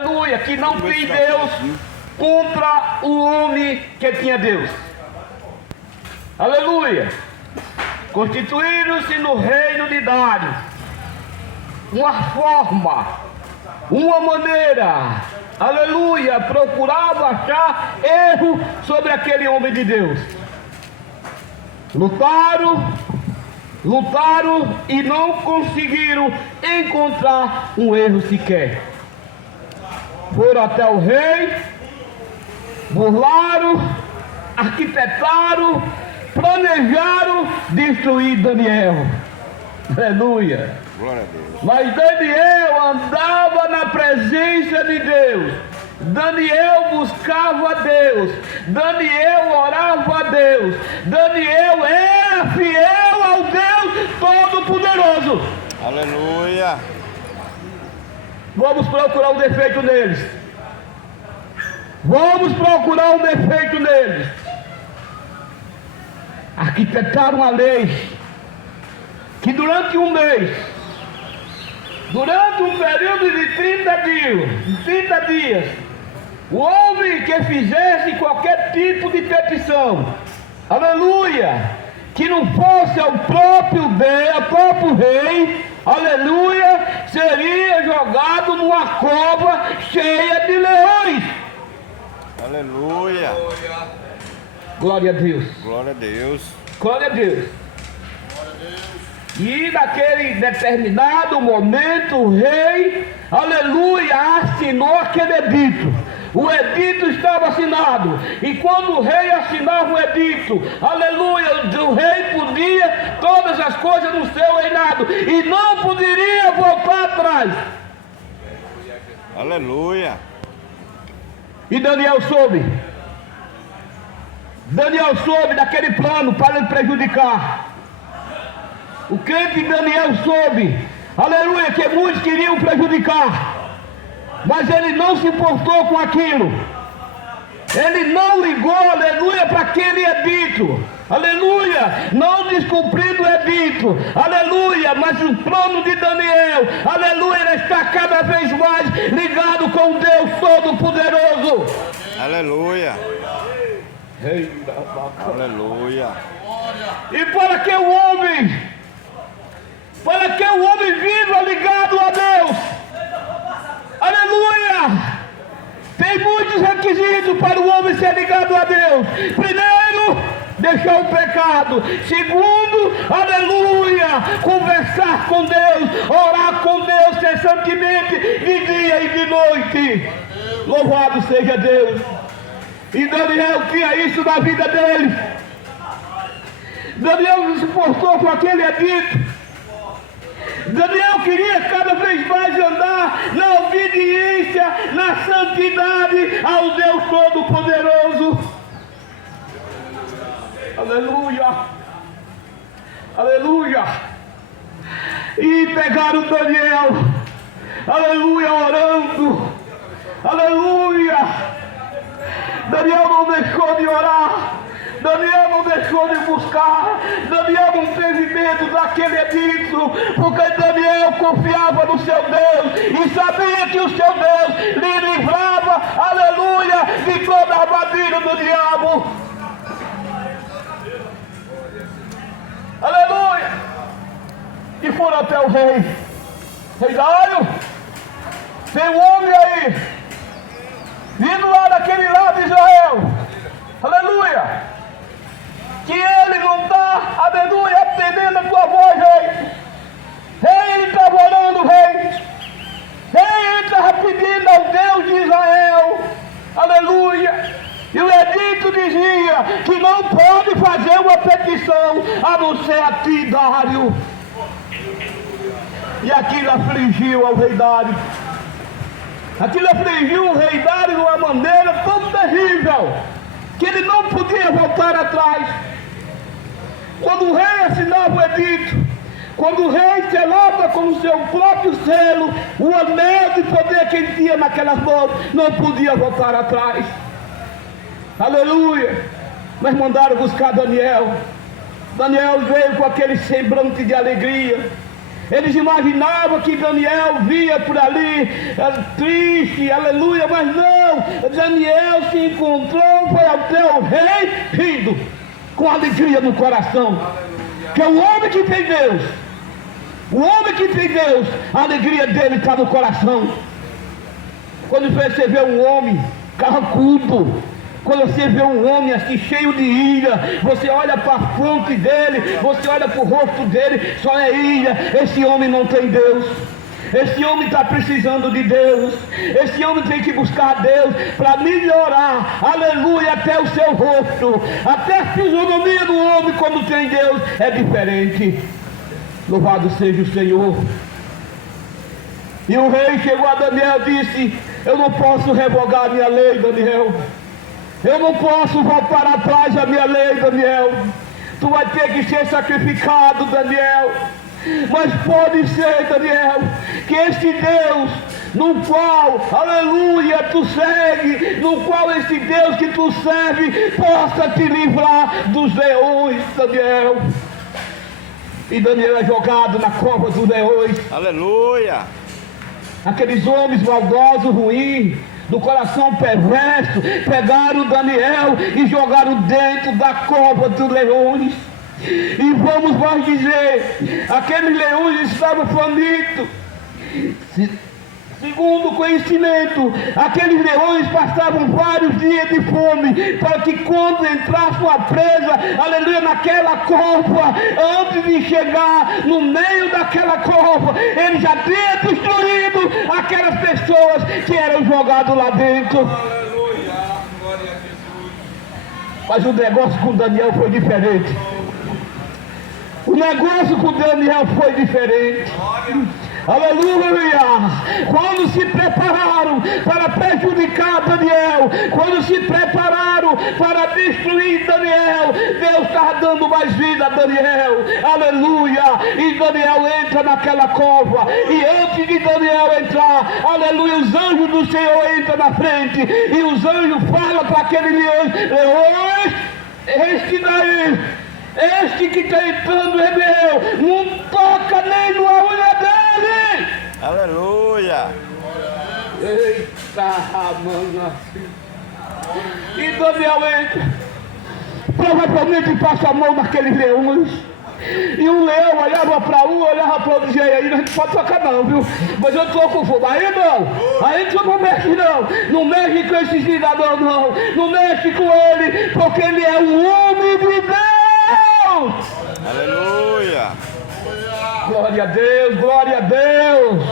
aleluia, que não tem Deus contra o homem que tinha Deus. Aleluia. Constituíram-se no reino de Dário uma forma, uma maneira, aleluia, procurava achar erro sobre aquele homem de Deus. Lutaram e não conseguiram encontrar um erro sequer. Foram até o rei, burlaram, arquitetaram, planejaram destruir Daniel. Aleluia. Glória a Deus. Mas Daniel andava na presença de Deus. Daniel buscava a Deus. Daniel orava a Deus. Daniel era fiel ao Deus Todo-Poderoso. Aleluia. Vamos procurar um defeito neles. Vamos procurar um defeito neles. Arquitetaram a lei que durante um mês, durante um período de 30 dias, o homem que fizesse qualquer tipo de petição, aleluia, que não fosse ao próprio rei, aleluia, seria jogado numa cova cheia de leões. Aleluia. Glória a Deus. Glória a Deus. Glória a Deus. E naquele determinado momento o rei, aleluia, assinou aquele edito. O edito estava assinado. E quando o rei assinava o edito, aleluia, o rei podia todas as coisas no seu reinado e não poderia voltar atrás. Aleluia. E Daniel soube daquele plano para lhe prejudicar. O crente Daniel soube, aleluia, que muitos queriam prejudicar, mas ele não se importou com aquilo. Ele não ligou, aleluia, para aquele edito, aleluia, não descumprindo o edito, aleluia, mas o plano de Daniel, aleluia, ele está cada vez mais ligado com Deus Todo-Poderoso. Aleluia. Aleluia. E para que o homem viva ligado a Deus, aleluia, tem muitos requisitos para o homem ser ligado a Deus. Primeiro, deixar o pecado. Segundo, aleluia, conversar com Deus, orar com Deus incessantemente, de dia e de noite. Louvado seja Deus. E Daniel tinha isso na vida dele. Daniel não se importou com aquele edito. Daniel queria cada vez mais andar na obediência, na santidade ao Deus Todo-Poderoso. Aleluia. Aleluia. E pegaram Daniel, aleluia, orando. Aleluia. Daniel não deixou de orar. Daniel não deixou de buscar. Daniel não teve medo daquele edito, porque Daniel confiava no seu Deus e sabia que o seu Deus lhe livrava, aleluia, de toda a armadilha do diabo. Aleluia. E foram até o rei Dário. Tem um homem aí vindo lá daquele lado de Israel, aleluia, que ele não está, aleluia, atendendo a tua voz, rei. Rei, ele estava orando, rei. Rei, ele estava pedindo ao Deus de Israel, aleluia. E o edito dizia que não pode fazer uma petição a não ser a ti, Dário. E aquilo afligiu ao rei Dário. Aquilo afligiu o rei Dário de uma maneira tão terrível que ele não podia voltar atrás. Quando o rei assinava o edito, quando o rei selava com o seu próprio selo o anel de poder que ele tinha naquelas mãos, não podia voltar atrás. Aleluia. Mas mandaram buscar Daniel. Daniel veio com aquele semblante de alegria. Eles imaginavam que Daniel via por ali, triste, aleluia, mas não. Daniel se encontrou, foi até o rei, rindo, com alegria no coração. Que é o homem que tem Deus. O homem que tem Deus, a alegria dele está no coração. Quando você vê um homem carrancudo, quando você vê um homem assim cheio de ira, você olha para a fronte dele, você olha para o rosto dele, só é ira. Esse homem não tem Deus. Esse homem está precisando de Deus. Esse homem tem que buscar Deus para melhorar, aleluia, até o seu rosto. Até a fisionomia do homem, quando tem Deus, é diferente. Louvado seja o Senhor. E o rei chegou a Daniel e disse: eu não posso revogar a minha lei, Daniel. Eu não posso voltar atrás da minha lei, Daniel. Tu vai ter que ser sacrificado, Daniel. Mas pode ser, Daniel, que esse Deus no qual, aleluia, tu segue, no qual esse Deus que tu serve possa te livrar dos leões, Daniel. E Daniel é jogado na cova dos leões. Aleluia. Aqueles homens maldosos, ruins, do coração perverso, pegaram Daniel e jogaram dentro da cova dos leões. E vamos mais dizer, aqueles leões estavam famintos. Segundo o conhecimento, aqueles leões passavam vários dias de fome, para que quando entrasse uma presa, aleluia, naquela cova, antes de chegar no meio daquela cova, ele já tinha destruído aquelas pessoas que eram jogadas lá dentro. Aleluia, glória a Jesus. Mas o negócio com Daniel foi diferente. O negócio com Daniel foi diferente. Aleluia! Quando se prepararam para prejudicar Daniel, quando se prepararam para destruir Daniel, Deus estava dando mais vida a Daniel. Aleluia! E Daniel entra naquela cova, e antes de Daniel entrar, aleluia, os anjos do Senhor entram na frente, e os anjos falam para aqueles leões: este daí, este que está entrando é meu, não toca nem numa unha dele. Aleluia. Eita, mano. E Daniel entra, provavelmente passa a mão naqueles leões. E o leão olhava para um, olhava para o outro, dizia: aí não pode tocar não, viu? Mas eu estou com fome. Aí não, aí tu não mexe não. Não mexe com esse cidadão não. Não mexe com ele, porque ele é um homem de Deus. Aleluia. Glória a Deus, glória a Deus.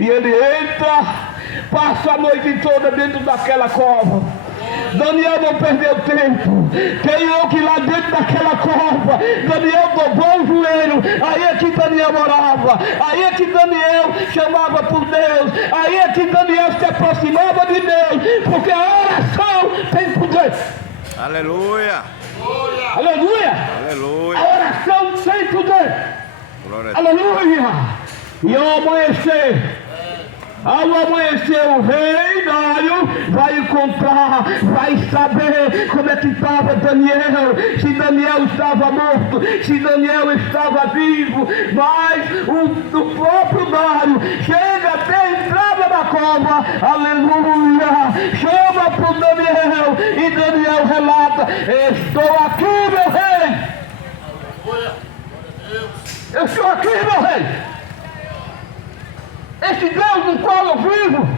E ele entra, passa a noite toda dentro daquela cova. Daniel não perdeu tempo. Tem que ir lá dentro daquela cova. Daniel dobrou o joelho. Aí é que Daniel orava. Aí é que Daniel chamava por Deus. Aí é que Daniel se aproximava de Deus. Porque a oração tem poder. Aleluia. Aleluia. Aleluia. A oração tem poder. Glória a Deus. Aleluia. E ao amanhecer o rei Dário vai encontrar, vai saber como é que estava Daniel, se Daniel estava morto, se Daniel estava vivo. Mas o próprio Dário chega até entrada na cova, aleluia, chama para o Daniel, e Daniel relata: estou aqui, meu rei, eu estou aqui, meu rei. Esse Deus no qual eu vivo,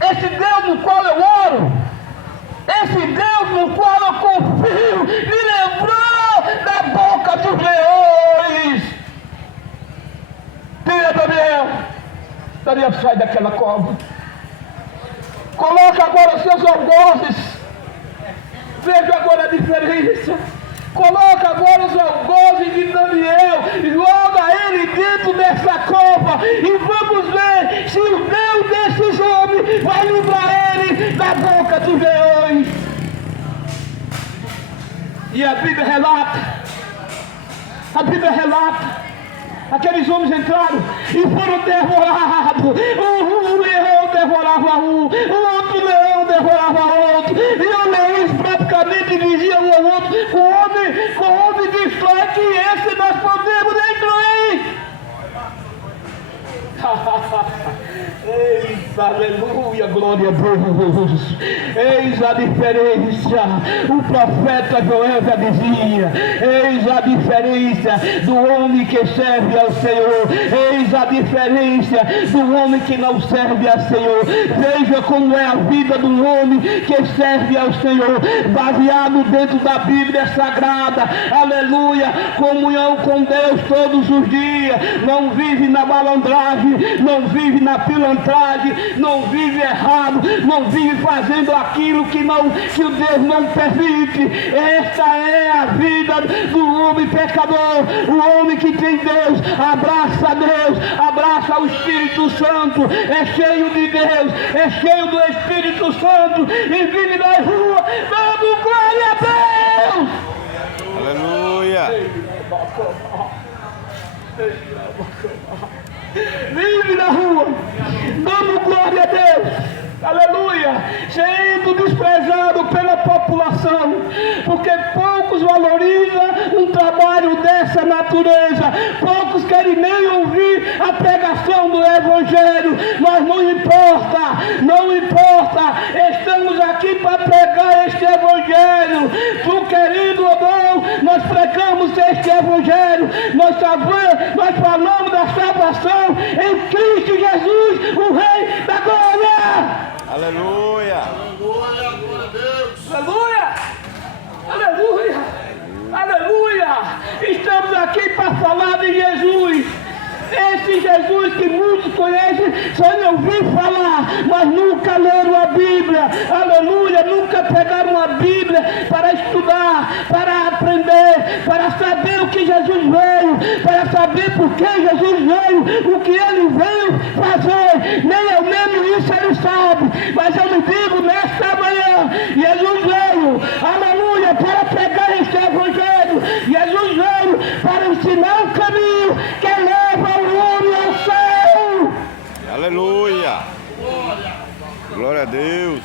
esse Deus no qual eu oro, esse Deus no qual eu confio, me lembrou da boca dos leões. Tira Daniel. Daniel sai daquela cova. Coloca agora os seus algozes. Veja agora a diferença. Coloca agora os algozes de Daniel, joga ele dentro dessa cova e vamos ver se o Deus desses homens vai livrar ele da boca dos leões. E a Bíblia relata, aqueles homens entraram e foram devorados. Um leão devorava um, o outro leão devorava outro, e os leões praticamente diziam um ao outro: o homem destrói, que esse nós podemos destruir. Eis, aleluia, glória a Deus. Eis a diferença. O profeta Joel já dizia: eis a diferença do homem que serve ao Senhor. Eis a diferença do homem que não serve ao Senhor. Veja como é a vida do homem que serve ao Senhor, baseado dentro da Bíblia Sagrada. Aleluia, comunhão com Deus todos os dias. Não vive na malandragem, não vive na pilantragem, não vive errado, não vive fazendo aquilo que o Deus não permite. Esta é a vida do homem pecador. O homem que tem Deus, abraça Deus, abraça o Espírito Santo, é cheio de Deus, é cheio do Espírito Santo e vive nas ruas dando glória a Deus. Aleluia. Vive na rua dando glória a Deus. Aleluia, sendo desprezado pela população, porque poucos valorizam um trabalho dessa natureza, poucos querem nem ouvir a pregação do Evangelho, mas não importa, não importa, estamos aqui para pregar este Evangelho, tu querido ou não, nós pregamos este Evangelho, nós falamos da salvação em Cristo Jesus, o Rei da Glória. Aleluia. Aleluia! Aleluia! Aleluia! Estamos aqui para falar de Jesus. Esse Jesus que muitos conhecem, só não ouviram falar, mas nunca leram a Bíblia. Aleluia! Nunca pegaram a Bíblia para estudar, para aprender, para saber o que Jesus veio, para saber por que Jesus veio, o que ele veio fazer. Nem eu mesmo isso ele sabe, mas eu lhe digo nesta manhã, Jesus veio, aleluia, para pregar este Evangelho. Jesus veio para ensinar o caminho que leva o homem ao céu. Aleluia. Glória a Deus.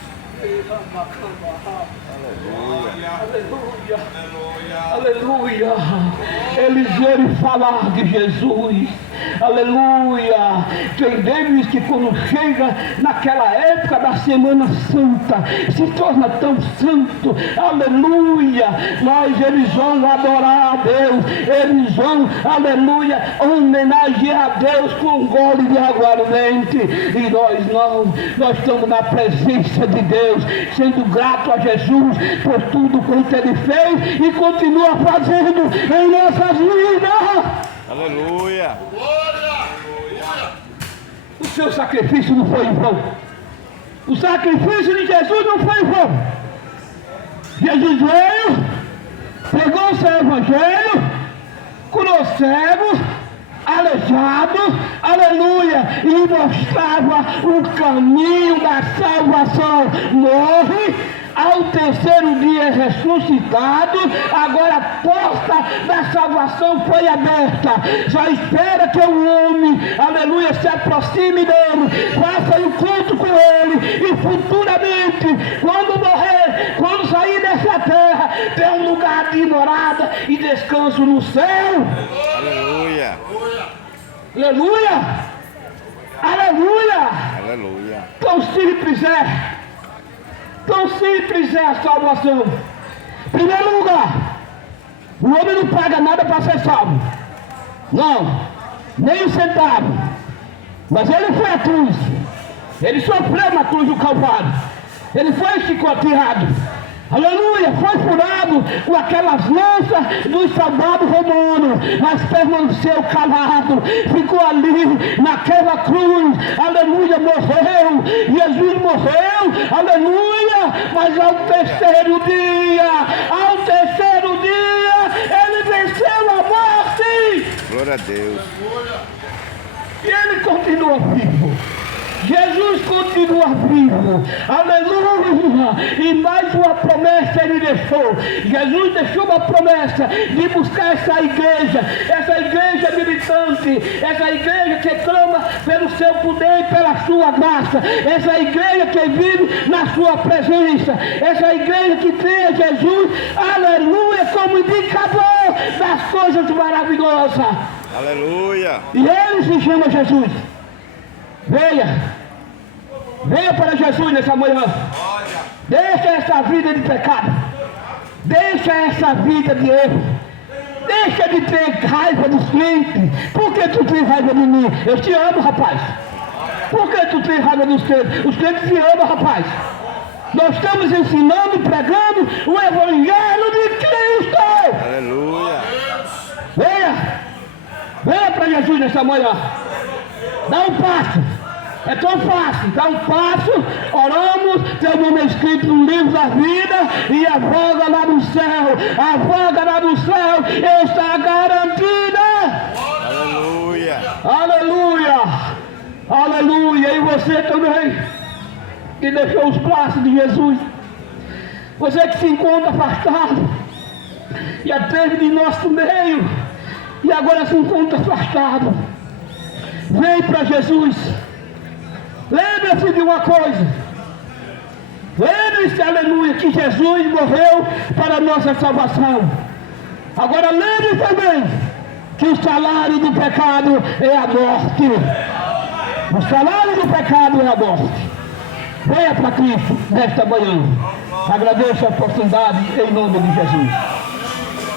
Aleluia. Eles vieram falar de Jesus. Aleluia. Entendemos que quando chega naquela época da Semana Santa, se torna tão santo. Aleluia. Mas eles vão adorar a Deus. Eles vão, aleluia, homenagear a Deus com um gole de aguardente. E nós não. Nós estamos na presença de Deus, sendo grato a Jesus por tudo quanto ele fez e continua fazendo em nossas vidas. Aleluia. O seu sacrifício não foi em vão. O sacrifício de Jesus não foi em vão. Jesus veio, pregou o seu Evangelho, curou cego, aleijado, aleluia, e mostrava o caminho da salvação. Morre, ao terceiro dia ressuscitado, agora a porta da salvação foi aberta. Já espera que o homem, aleluia, se aproxime dele, faça um culto com ele, e futuramente, quando morrer, quando sair dessa terra, tem um lugar de morada e descanso no céu. Aleluia. Aleluia. Aleluia. Aleluia. Tão simples é. Tão simples é a salvação. Primeiro lugar, o homem não paga nada para ser salvo. Não, nem um centavo. Mas ele foi à cruz. Ele sofreu na cruz do Calvário. Ele foi chicoteado. Aleluia, foi furado com aquelas lanças dos soldados romanos, mas permaneceu calado, ficou ali naquela cruz, aleluia, morreu, Jesus morreu, aleluia, mas ao terceiro dia, ele venceu a morte. Glória a Deus. E ele continua vivo. Jesus continua vivo, aleluia, e mais uma promessa ele deixou. Jesus deixou uma promessa de buscar essa igreja militante, essa igreja que clama pelo seu poder e pela sua graça, essa igreja que vive na sua presença, essa igreja que tem a Jesus, aleluia, como indicador das coisas maravilhosas. Aleluia. E ele se chama Jesus. Venha, Venha para Jesus nessa manhã. Deixa essa vida de pecado. Deixa essa vida de erro. Deixa de ter raiva dos crentes. Por que tu tem raiva de mim? Eu te amo, rapaz. Por que tu tem raiva dos crentes? Os crentes te amam, rapaz. Nós estamos ensinando, pregando o Evangelho de Cristo. Aleluia. Venha para Jesus nessa manhã. Dá um passo. É tão fácil. Dá um passo, oramos, teu nome é escrito no livro da vida e a vaga lá no céu. A vaga lá no céu está garantida. Aleluia. Aleluia. Aleluia. E você também, que deixou os braços de Jesus. Você que se encontra afastado, já teve de nosso meio e agora se encontra afastado. Vem para Jesus. Lembre-se de uma coisa. Lembre-se, aleluia, que Jesus morreu para a nossa salvação. Agora lembre também que o salário do pecado é a morte. O salário do pecado é a morte. Venha para Cristo nesta manhã. Agradeço a oportunidade em nome de Jesus.